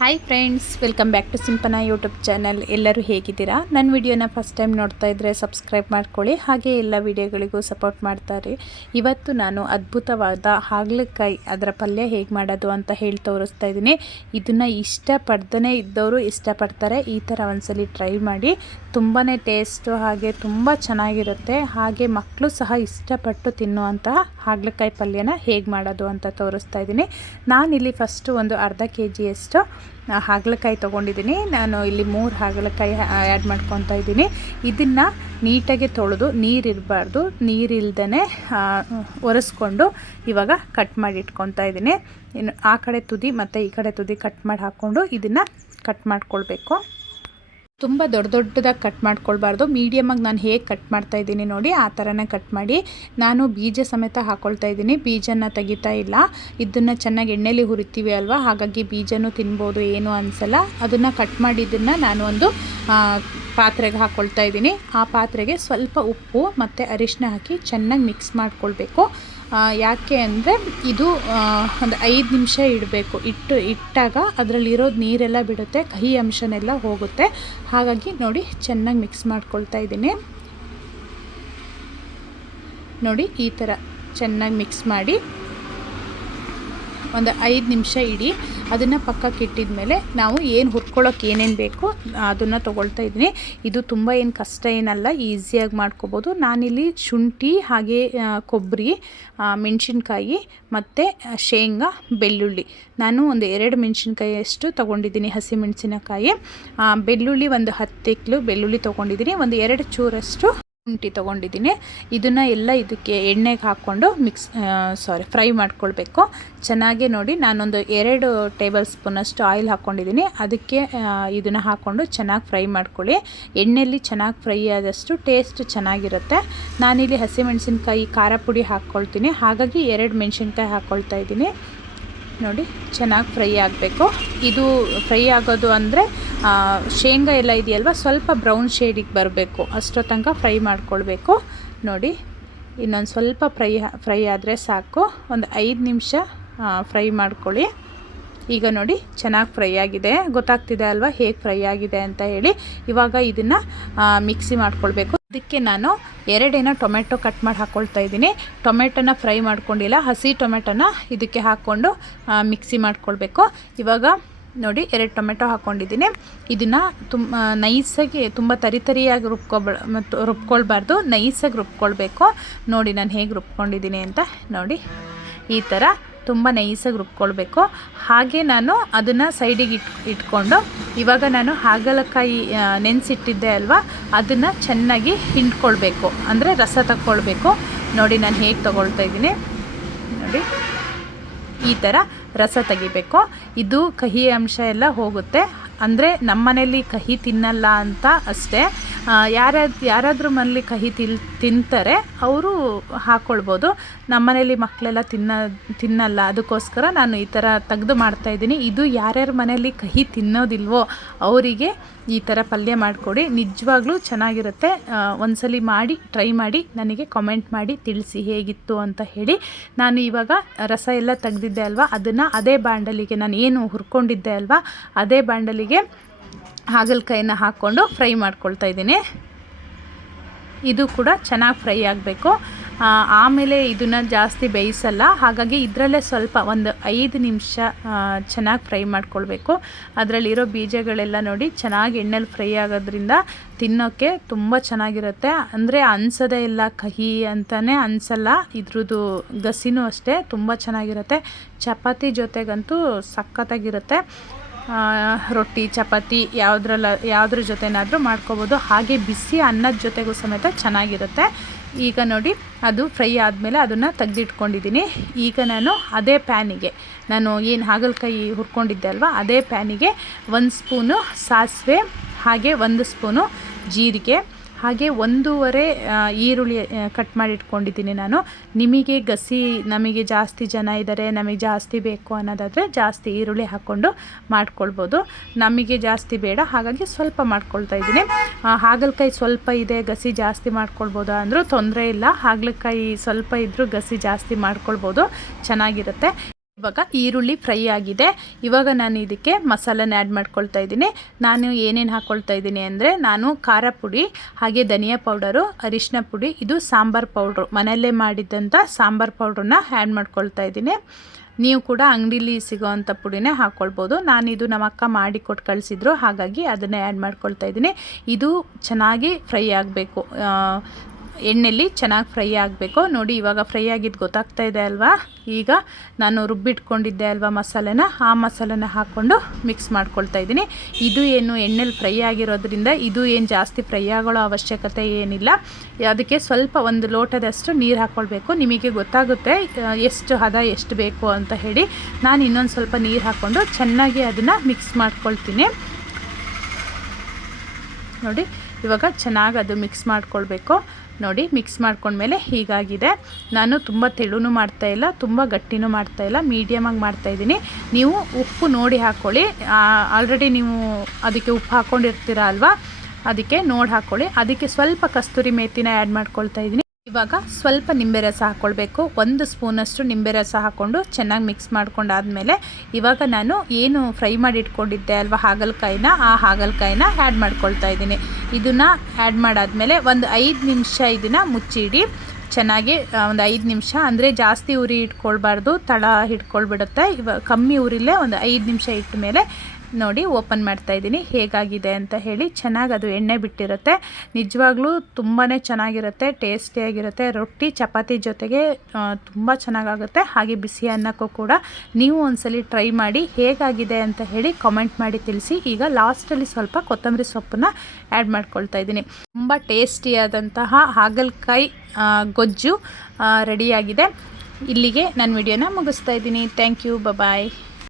Hi friends, welcome back to Simpana YouTube channel. ಎಲ್ಲರೂ ಹೇಗಿದ್ದೀರಾ? ನನ್ನ ವಿಡಿಯೋನ ಫಸ್ಟ್ ಟೈಮ್ ನೋಡ್ತಾ ಇದ್ದರೆ ಸಬ್ಸ್ಕ್ರೈಬ್ ಮಾಡ್ಕೊಳ್ಳಿ, ಹಾಗೆ ಎಲ್ಲ ವಿಡಿಯೋಗಳಿಗೂ ಸಪೋರ್ಟ್ ಮಾಡ್ತಾರೆ. ಇವತ್ತು ನಾನು ಅದ್ಭುತವಾದ ಹಾಗಲಕಾಯಿ ಅದರ ಪಲ್ಯ ಹೇಗೆ ಮಾಡೋದು ಅಂತ ಹೇಳಿ ತೋರಿಸ್ತಾ ಇದ್ದೀನಿ. ಇದನ್ನು ಇಷ್ಟಪಡ್ದೇ ಇದ್ದವರು ಇಷ್ಟಪಡ್ತಾರೆ. ಈ ಥರ ಒಂದ್ಸಲಿ ಟ್ರೈ ಮಾಡಿ, ತುಂಬಾ ಟೇಸ್ಟು ಹಾಗೆ ತುಂಬ ಚೆನ್ನಾಗಿರುತ್ತೆ. ಹಾಗೆ ಮಕ್ಕಳು ಸಹ ಇಷ್ಟಪಟ್ಟು ತಿನ್ನುವಂತಹ ಹಾಗಲಕಾಯಿ ಪಲ್ಯನ ಹೇಗೆ ಮಾಡೋದು ಅಂತ ತೋರಿಸ್ತಾ ಇದ್ದೀನಿ. ನಾನಿಲ್ಲಿ ಫಸ್ಟು ಒಂದು ಅರ್ಧ kg ಹಾಗಲಕಾಯಿ ತೊಗೊಂಡಿದ್ದೀನಿ. ನಾನು ಇಲ್ಲಿ 3 ಹಾಗಲಕಾಯಿ ಆ್ಯಡ್ ಮಾಡ್ಕೊತಾ ಇದ್ದೀನಿ. ಇದನ್ನು ನೀಟಾಗಿ ತೊಳೆದು, ನೀರಿರಬಾರ್ದು, ನೀರಿಲ್ದೇ ಒರೆಸ್ಕೊಂಡು ಇವಾಗ ಕಟ್ ಮಾಡಿ ಇಟ್ಕೊತಾ ಇದ್ದೀನಿ. ಇನ್ನು ಆ ಕಡೆ ತುದಿ ಮತ್ತು ಈ ಕಡೆ ತುದಿ ಕಟ್ ಮಾಡಿ ಹಾಕ್ಕೊಂಡು ಇದನ್ನು ಕಟ್ ಮಾಡ್ಕೊಳ್ಬೇಕು. ತುಂಬ ದೊಡ್ಡದಾಗಿ ಕಟ್ ಮಾಡ್ಕೊಳ್ಬಾರ್ದು. ಮೀಡಿಯಮಾಗಿ ನಾನು ಹೇಗೆ ಕಟ್ ಮಾಡ್ತಾಯಿದ್ದೀನಿ ನೋಡಿ, ಆ ಥರನೇ ಕಟ್ ಮಾಡಿ. ನಾನು ಬೀಜ ಸಮೇತ ಹಾಕ್ಕೊಳ್ತಾ ಇದ್ದೀನಿ, ಬೀಜನ ತೆಗಿತಾ ಇಲ್ಲ. ಇದನ್ನು ಚೆನ್ನಾಗಿ ಎಣ್ಣೆಲಿ ಹುರಿತೀವಿ ಅಲ್ವಾ, ಹಾಗಾಗಿ ಬೀಜನೂ ತಿನ್ಬೋದು, ಏನೂ ಅನಿಸಲ್ಲ. ಅದನ್ನು ಕಟ್ ಮಾಡಿದ್ದನ್ನು ನಾನು ಒಂದು ಪಾತ್ರೆಗೆ ಹಾಕ್ಕೊಳ್ತಾ ಇದ್ದೀನಿ. ಆ ಪಾತ್ರೆಗೆ ಸ್ವಲ್ಪ ಉಪ್ಪು ಮತ್ತು ಅರಿಶಿನ ಹಾಕಿ ಚೆನ್ನಾಗಿ ಮಿಕ್ಸ್ ಮಾಡ್ಕೊಳ್ಬೇಕು. ಯಾಕೆ ಅಂದರೆ ಇದು ಒಂದು 5 ನಿಮಿಷ ಇಡಬೇಕು. ಇಟ್ಟಾಗ ಅದರಲ್ಲಿರೋದು ನೀರೆಲ್ಲ ಬಿಡುತ್ತೆ, ಕಹಿ ಅಂಶನೆಲ್ಲ ಹೋಗುತ್ತೆ. ಹಾಗಾಗಿ ನೋಡಿ, ಚೆನ್ನಾಗಿ ಮಿಕ್ಸ್ ಮಾಡ್ಕೊಳ್ತಾ ಇದ್ದೀನಿ. ನೋಡಿ, ಈ ಥರ ಚೆನ್ನಾಗಿ ಮಿಕ್ಸ್ ಮಾಡಿ ಒಂದು 5 ನಿಮಿಷ ಇಡಿ. ಅದನ್ನು ಪಕ್ಕಕ್ಕೆ ಇಟ್ಟಿದ ಮೇಲೆ ನಾವು ಏನು ಹುರ್ಕೊಳ್ಳೋಕೆ ಏನೇನು ಬೇಕು ಅದನ್ನು ತೊಗೊಳ್ತಾ ಇದ್ದೀನಿ. ಇದು ತುಂಬ ಏನು ಕಷ್ಟ ಏನಲ್ಲ, ಈಸಿಯಾಗಿ ಮಾಡ್ಕೋಬೋದು. ನಾನಿಲ್ಲಿ ಶುಂಠಿ ಹಾಗೆ ಕೊಬ್ಬರಿ, ಮೆಣಸಿನ್ಕಾಯಿ ಮತ್ತು ಶೇಂಗಾ, ಬೆಳ್ಳುಳ್ಳಿ, ನಾನು ಒಂದು 2 ಮೆಣಸಿನ್ಕಾಯಿಯಷ್ಟು ತೊಗೊಂಡಿದ್ದೀನಿ, ಹಸಿ ಮೆಣಸಿನಕಾಯಿ. ಬೆಳ್ಳುಳ್ಳಿ ಒಂದು 10 ಎಕ್ಲು ಬೆಳ್ಳುಳ್ಳಿ ತೊಗೊಂಡಿದ್ದೀನಿ. ಒಂದು 2 ಚೂರಷ್ಟು ಶುಂಠಿ ತೊಗೊಂಡಿದ್ದೀನಿ. ಇದನ್ನು ಎಲ್ಲ ಇದಕ್ಕೆ ಎಣ್ಣೆಗೆ ಹಾಕ್ಕೊಂಡು ಫ್ರೈ ಮಾಡ್ಕೊಳ್ಬೇಕು ಚೆನ್ನಾಗಿ. ನೋಡಿ, ನಾನೊಂದು 2 ಟೇಬಲ್ ಸ್ಪೂನಷ್ಟು ಆಯಿಲ್ ಹಾಕ್ಕೊಂಡಿದ್ದೀನಿ. ಅದಕ್ಕೆ ಇದನ್ನು ಹಾಕ್ಕೊಂಡು ಚೆನ್ನಾಗಿ ಫ್ರೈ ಮಾಡ್ಕೊಳ್ಳಿ. ಎಣ್ಣೆಯಲ್ಲಿ ಚೆನ್ನಾಗಿ ಫ್ರೈ ಆದಷ್ಟು ಟೇಸ್ಟ್ ಚೆನ್ನಾಗಿರುತ್ತೆ. ನಾನಿಲ್ಲಿ ಹಸಿಮೆಣಸಿನ್ಕಾಯಿ ಖಾರ ಪುಡಿ ಹಾಕ್ಕೊಳ್ತೀನಿ, ಹಾಗಾಗಿ 2 ಮೆಣಸಿನ್ಕಾಯಿ ಹಾಕ್ಕೊಳ್ತಾ ಇದ್ದೀನಿ. ನೋಡಿ, ಚೆನ್ನಾಗಿ ಫ್ರೈ ಆಗಬೇಕು. ಇದು ಫ್ರೈ ಆಗೋದು ಅಂದರೆ ಶೇಂಗಾ ಎಲ್ಲ ಇದೆಯಲ್ವ, ಸ್ವಲ್ಪ ಬ್ರೌನ್ ಶೇಡಿಗೆ ಬರಬೇಕು, ಅಷ್ಟೋ ತನಕ ಫ್ರೈ ಮಾಡ್ಕೊಳ್ಬೇಕು. ನೋಡಿ, ಇನ್ನೊಂದು ಸ್ವಲ್ಪ ಫ್ರೈ ಆದರೆ ಸಾಕು. ಒಂದು 5 ನಿಮಿಷ ಫ್ರೈ ಮಾಡ್ಕೊಳ್ಳಿ. ಈಗ ನೋಡಿ, ಚೆನ್ನಾಗಿ ಫ್ರೈ ಆಗಿದೆ, ಗೊತ್ತಾಗ್ತಿದೆ ಅಲ್ವಾ ಹೇಗೆ ಫ್ರೈ ಆಗಿದೆ ಅಂತ ಹೇಳಿ. ಇವಾಗ ಇದನ್ನು ಮಿಕ್ಸಿ ಮಾಡ್ಕೊಳ್ಬೇಕು. ಅದಕ್ಕೆ ನಾನು 2 ಟೊಮೆಟೊ ಕಟ್ ಮಾಡಿ ಹಾಕ್ಕೊಳ್ತಾ ಇದ್ದೀನಿ. ಟೊಮೆಟೊನ ಫ್ರೈ ಮಾಡ್ಕೊಂಡಿಲ್ಲ, ಹಸಿ ಟೊಮೆಟೊನ ಇದಕ್ಕೆ ಹಾಕ್ಕೊಂಡು ಮಿಕ್ಸಿ ಮಾಡ್ಕೊಳ್ಬೇಕು. ಇವಾಗ ನೋಡಿ, 2 ಟೊಮೆಟೊ ಹಾಕ್ಕೊಂಡಿದ್ದೀನಿ. ಇದನ್ನು ನೈಸಾಗಿ, ತುಂಬ ತರಿಯಾಗಿ ರುಬ್ಕೊಳ್ಬಾರ್ದು, ನೈಸಾಗಿ ರುಬ್ಕೊಳ್ಬೇಕು. ನೋಡಿ ನಾನು ಹೇಗೆ ರುಬ್ಕೊಂಡಿದ್ದೀನಿ ಅಂತ. ನೋಡಿ, ಈ ಥರ ತುಂಬ ನೈಸಾಗಿ ರುಬ್ಕೊಳ್ಬೇಕು. ಹಾಗೆ ನಾನು ಅದನ್ನು ಸೈಡಿಗೆ ಇಟ್ಕೊಂಡು ಇವಾಗ ನಾನು ಹಾಗಲಕಾಯಿ ನೆನೆಸಿಟ್ಟಿದ್ದೆ ಅಲ್ವಾ, ಅದನ್ನು ಚೆನ್ನಾಗಿ ಹಿಂಡ್ಕೊಳ್ಬೇಕು, ಅಂದರೆ ರಸ ತಗೊಳ್ಬೇಕು. ನೋಡಿ ನಾನು ಹೇಗೆ ತಗೊಳ್ತಾ ಇದ್ದೀನಿ. ನೋಡಿ, ಈ ಥರ ರಸ ತೆಗಿಬೇಕು. ಇದು ಕಹಿ ಅಂಶ ಎಲ್ಲ ಹೋಗುತ್ತೆ. ಅಂದರೆ ನಮ್ಮ ಮನೇಲಿ ಕಹಿ ತಿನ್ನಲ್ಲ ಅಂತ ಅಷ್ಟೇ. ಯಾರಾದರೂ ಮನೇಲಿ ಕಹಿ ತಿಂತಾರೆ, ಅವರು ಹಾಕ್ಕೊಳ್ಬೋದು. ನಮ್ಮ ಮನೇಲಿ ಮಕ್ಕಳೆಲ್ಲ ತಿನ್ನಲ್ಲ, ಅದಕ್ಕೋಸ್ಕರ ನಾನು ಈ ಥರ ತೆಗೆದು ಮಾಡ್ತಾಯಿದ್ದೀನಿ. ಇದು ಯಾರ್ಯಾರ ಮನೇಲಿ ಕಹಿ ತಿನ್ನೋದಿಲ್ವೋ ಅವರಿಗೆ ಈ ಥರ ಪಲ್ಯ ಮಾಡಿಕೊಡಿ, ನಿಜವಾಗ್ಲೂ ಚೆನ್ನಾಗಿರುತ್ತೆ. ಒಂದ್ಸಲಿ ಮಾಡಿ ಟ್ರೈ ಮಾಡಿ, ನನಗೆ ಕಾಮೆಂಟ್ ಮಾಡಿ ತಿಳಿಸಿ ಹೇಗಿತ್ತು ಅಂತ ಹೇಳಿ. ನಾನು ಇವಾಗ ರಸ ಎಲ್ಲ ತೆಗೆದಿದ್ದೆ ಅಲ್ವಾ, ಅದನ್ನು ಅದೇ ಬಾಣಲಿಗೆ, ನಾನು ಏನು ಹುರ್ಕೊಂಡಿದ್ದೆ ಅಲ್ವಾ ಅದೇ ಬಾಣಲಿಗೆ ಹಾಗಲಕಾಯಿನ ಹಾಕ್ಕೊಂಡು ಫ್ರೈ ಮಾಡ್ಕೊಳ್ತಾ ಇದ್ದೀನಿ. ಇದು ಕೂಡ ಚೆನ್ನಾಗಿ ಫ್ರೈ ಆಗಬೇಕು. ಆಮೇಲೆ ಇದನ್ನು ಜಾಸ್ತಿ ಬೇಯಿಸಲ್ಲ, ಹಾಗಾಗಿ ಇದರಲ್ಲೇ ಸ್ವಲ್ಪ ಒಂದು 5 ನಿಮಿಷ ಚೆನ್ನಾಗಿ ಫ್ರೈ ಮಾಡ್ಕೊಳ್ಬೇಕು. ಅದರಲ್ಲಿರೋ ಬೀಜಗಳೆಲ್ಲ ನೋಡಿ ಚೆನ್ನಾಗಿ ಎಣ್ಣೆಲಿ ಫ್ರೈ ಆಗೋದ್ರಿಂದ ತಿನ್ನೋಕ್ಕೆ ತುಂಬ ಚೆನ್ನಾಗಿರುತ್ತೆ. ಅಂದರೆ ಅನ್ಸೋದೇ ಇಲ್ಲ, ಕಹಿ ಅಂತಲೇ ಅನಿಸಲ್ಲ. ಇದ್ರದ್ದು ಗಸಿನೂ ಅಷ್ಟೇ ತುಂಬ ಚೆನ್ನಾಗಿರುತ್ತೆ. ಚಪಾತಿ ಜೊತೆಗಂತೂ ಸಖತ್ತಾಗಿರುತ್ತೆ. ರೊಟ್ಟಿ, ಚಪಾತಿ ಯಾವುದ್ರ ಜೊತೆನಾದರೂ ಮಾಡ್ಕೋಬೋದು. ಹಾಗೆ ಬಿಸಿ ಅನ್ನದ ಜೊತೆಗೂ ಸಮೇತ ಚೆನ್ನಾಗಿರುತ್ತೆ. ಈಗ ನೋಡಿ, ಅದು ಫ್ರೈ ಆದಮೇಲೆ ಅದನ್ನು ತೆಗೆದಿಟ್ಕೊಂಡಿದ್ದೀನಿ. ಈಗ ನಾನು ಅದೇ ಪ್ಯಾನಿಗೆ, ನಾನು ಏನು ಹಾಗಲಕಾಯಿ ಹುರ್ಕೊಂಡಿದ್ದೆ ಅಲ್ವಾ ಅದೇ ಪ್ಯಾನಿಗೆ 1 ಸ್ಪೂನು ಸಾಸಿವೆ, ಹಾಗೆ 1 ಸ್ಪೂನು ಜೀರಿಗೆ, ಹಾಗೆ 1.5 ಈರುಳ್ಳಿ ಕಟ್ ಮಾಡಿ ಇಟ್ಕೊಂಡಿದ್ದೀನಿ ನಾನು. ನಿಮಗೆ ನಮಗೆ ಜಾಸ್ತಿ ಜನ ಇದ್ದಾರೆ, ನಮಗೆ ಜಾಸ್ತಿ ಬೇಕು ಅನ್ನೋದಾದರೆ ಜಾಸ್ತಿ ಈರುಳ್ಳಿ ಹಾಕ್ಕೊಂಡು ಮಾಡ್ಕೊಳ್ಬೋದು. ನಮಗೆ ಜಾಸ್ತಿ ಬೇಡ, ಹಾಗಾಗಿ ಸ್ವಲ್ಪ ಮಾಡ್ಕೊಳ್ತಾ ಇದ್ದೀನಿ. ಹಾಗಲಕಾಯಿ ಸ್ವಲ್ಪ ಇದೆ, ಗಸಿ ಜಾಸ್ತಿ ಮಾಡ್ಕೊಳ್ಬೋದು ಅಂದರೂ ತೊಂದರೆ ಇಲ್ಲ. ಹಾಗಲಕಾಯಿ ಸ್ವಲ್ಪ ಇದ್ದರೂ ಗಸಿ ಜಾಸ್ತಿ ಮಾಡ್ಕೊಳ್ಬೋದು, ಚೆನ್ನಾಗಿರುತ್ತೆ. ಇವಾಗ ಈರುಳ್ಳಿ ಫ್ರೈ ಆಗಿದೆ. ಇವಾಗ ನಾನು ಇದಕ್ಕೆ ಮಸಾಲನ ಆ್ಯಡ್ ಮಾಡ್ಕೊಳ್ತಾ ಇದ್ದೀನಿ. ನಾನು ಏನೇನು ಹಾಕ್ಕೊಳ್ತಾ ಇದ್ದೀನಿ ಅಂದರೆ, ನಾನು ಖಾರ ಪುಡಿ, ಹಾಗೆ ಧನಿಯಾ ಪೌಡರು, ಅರಿಶಿನ ಪುಡಿ, ಇದು ಸಾಂಬಾರು ಪೌಡ್ರು, ಮನೆಯಲ್ಲೇ ಮಾಡಿದ್ದಂಥ ಸಾಂಬಾರು ಪೌಡ್ರನ್ನ ಆ್ಯಡ್ ಮಾಡ್ಕೊಳ್ತಾ ಇದ್ದೀನಿ. ನೀವು ಕೂಡ ಅಂಗಡೀಲಿ ಸಿಗೋವಂಥ ಪುಡಿನೇ ಹಾಕ್ಕೊಳ್ಬೋದು. ನಾನಿದು ನಮ್ಮ ಅಕ್ಕ ಮಾಡಿ ಕೊಟ್ಟು ಕಳಿಸಿದ್ರು, ಹಾಗಾಗಿ ಅದನ್ನೇ ಆ್ಯಡ್ ಮಾಡ್ಕೊಳ್ತಾ ಇದ್ದೀನಿ. ಇದು ಚೆನ್ನಾಗಿ ಫ್ರೈ ಆಗಬೇಕು, ಎಣ್ಣೆಯಲ್ಲಿ ಚೆನ್ನಾಗಿ ಫ್ರೈ ಆಗಬೇಕು. ನೋಡಿ ಇವಾಗ ಫ್ರೈ ಆಗಿದ್ದು ಗೊತ್ತಾಗ್ತಾ ಇದೆ ಅಲ್ವಾ. ಈಗ ನಾನು ರುಬ್ಬಿಟ್ಕೊಂಡಿದ್ದೆ ಅಲ್ವಾ ಮಸಾಲೆನ, ಆ ಮಸಾಲೆನ ಹಾಕ್ಕೊಂಡು ಮಿಕ್ಸ್ ಮಾಡ್ಕೊಳ್ತಾ ಇದ್ದೀನಿ. ಇದು ಏನು ಎಣ್ಣೆಲಿ ಫ್ರೈ ಆಗಿರೋದ್ರಿಂದ ಇದು ಏನು ಜಾಸ್ತಿ ಫ್ರೈ ಆಗೋಳೋ ಅವಶ್ಯಕತೆ ಏನಿಲ್ಲ. ಅದಕ್ಕೆ ಸ್ವಲ್ಪ ಒಂದು ಲೋಟದಷ್ಟು ನೀರು ಹಾಕ್ಕೊಳ್ಬೇಕು. ನಿಮಗೆ ಗೊತ್ತಾಗುತ್ತೆ ಎಷ್ಟು ಹದ ಎಷ್ಟು ಬೇಕು ಅಂತ ಹೇಳಿ. ನಾನು ಇನ್ನೊಂದು ಸ್ವಲ್ಪ ನೀರು ಹಾಕ್ಕೊಂಡು ಚೆನ್ನಾಗಿ ಅದನ್ನು ಮಿಕ್ಸ್ ಮಾಡ್ಕೊಳ್ತೀನಿ. ನೋಡಿ ಇವಾಗ ಚೆನ್ನಾಗಿ ಅದು ಮಿಕ್ಸ್ ಮಾಡ್ಕೊಳ್ಬೇಕು. ನೋಡಿ ಮಿಕ್ಸ್ ಮಾಡ್ಕೊಂಡ್ಮೇಲೆ ಹೀಗಾಗಿದೆ. ನಾನು ತುಂಬ ತೆಳುನೂ ಮಾಡ್ತಾಯಿಲ್ಲ, ತುಂಬ ಗಟ್ಟಿನೂ ಮಾಡ್ತಾಯಿಲ್ಲ, ಮೀಡಿಯಮಾಗಿ ಮಾಡ್ತಾಯಿದ್ದೀನಿ. ನೀವು ಉಪ್ಪು ನೋಡಿ ಹಾಕ್ಕೊಳ್ಳಿ. ಆಲ್ರೆಡಿ ನೀವು ಅದಕ್ಕೆ ಉಪ್ಪು ಹಾಕ್ಕೊಂಡಿರ್ತೀರ ಅಲ್ವಾ, ಅದಕ್ಕೆ ನೋಡಿ ಹಾಕ್ಕೊಳ್ಳಿ. ಅದಕ್ಕೆ ಸ್ವಲ್ಪ ಕಸ್ತೂರಿ ಮೇಥಿನ ಆ್ಯಡ್ ಮಾಡ್ಕೊಳ್ತಾ ಇದ್ದೀನಿ. ಇವಾಗ ಸ್ವಲ್ಪ ನಿಂಬೆ ರಸ ಹಾಕ್ಕೊಳ್ಬೇಕು. 1 ಸ್ಪೂನಷ್ಟು ನಿಂಬೆ ರಸ ಹಾಕ್ಕೊಂಡು ಚೆನ್ನಾಗಿ ಮಿಕ್ಸ್ ಮಾಡ್ಕೊಂಡಾದಮೇಲೆ ಇವಾಗ ನಾನು ಏನು ಫ್ರೈ ಮಾಡಿ ಇಟ್ಕೊಂಡಿದ್ದೆ ಅಲ್ವಾ ಹಾಗಲಕಾಯಿನ, ಆ ಹಾಗಲಕಾಯಿನ ಆ್ಯಡ್ ಮಾಡ್ಕೊಳ್ತಾ ಇದ್ದೀನಿ. ಇದನ್ನು ಆ್ಯಡ್ ಮಾಡಾದಮೇಲೆ ಒಂದು 5 ನಿಮಿಷ ಇದನ್ನು ಮುಚ್ಚಿಡಿ. ಚೆನ್ನಾಗಿ ಒಂದು 5 ನಿಮಿಷ, ಅಂದರೆ ಜಾಸ್ತಿ ಉರಿ ಇಟ್ಕೊಳ್ಬಾರ್ದು, ತಳ ಹಿಡ್ಕೊಳ್ಬಿಡುತ್ತೆ. ಇವಾಗ ಕಮ್ಮಿ ಉರಿಲೇ ಒಂದು 5 ನಿಮಿಷ ಇಟ್ಟ ಮೇಲೆ ನೋಡಿ ಓಪನ್ ಮಾಡ್ತಾ ಇದ್ದೀನಿ ಹೇಗಾಗಿದೆ ಅಂತ ಹೇಳಿ. ಚೆನ್ನಾಗಿ ಅದು ಎಣ್ಣೆ ಬಿಟ್ಟಿರುತ್ತೆ. ನಿಜವಾಗ್ಲೂ ತುಂಬಾ ಚೆನ್ನಾಗಿರುತ್ತೆ, ಟೇಸ್ಟಿಯಾಗಿರುತ್ತೆ. ರೊಟ್ಟಿ ಚಪಾತಿ ಜೊತೆಗೆ ತುಂಬ ಚೆನ್ನಾಗಾಗುತ್ತೆ. ಹಾಗೆ ಬಿಸಿ ಅನ್ನಕ್ಕೂ ಕೂಡ ನೀವು ಒಂದ್ಸಲಿ ಟ್ರೈ ಮಾಡಿ ಹೇಗಾಗಿದೆ ಅಂತ ಹೇಳಿ ಕಾಮೆಂಟ್ ಮಾಡಿ ತಿಳಿಸಿ. ಈಗ ಲಾಸ್ಟಲ್ಲಿ ಸ್ವಲ್ಪ ಕೊತ್ತಂಬರಿ ಸೊಪ್ಪನ್ನ ಆ್ಯಡ್ ಮಾಡ್ಕೊಳ್ತಾ ಇದ್ದೀನಿ. ತುಂಬ ಟೇಸ್ಟಿಯಾದಂತಹ ಹಾಗಲಕಾಯಿ ಗೊಜ್ಜು ರೆಡಿಯಾಗಿದೆ. ಇಲ್ಲಿಗೆ ನಾನು ವಿಡಿಯೋನ ಮುಗಿಸ್ತಾ ಇದ್ದೀನಿ. Thank you, bye.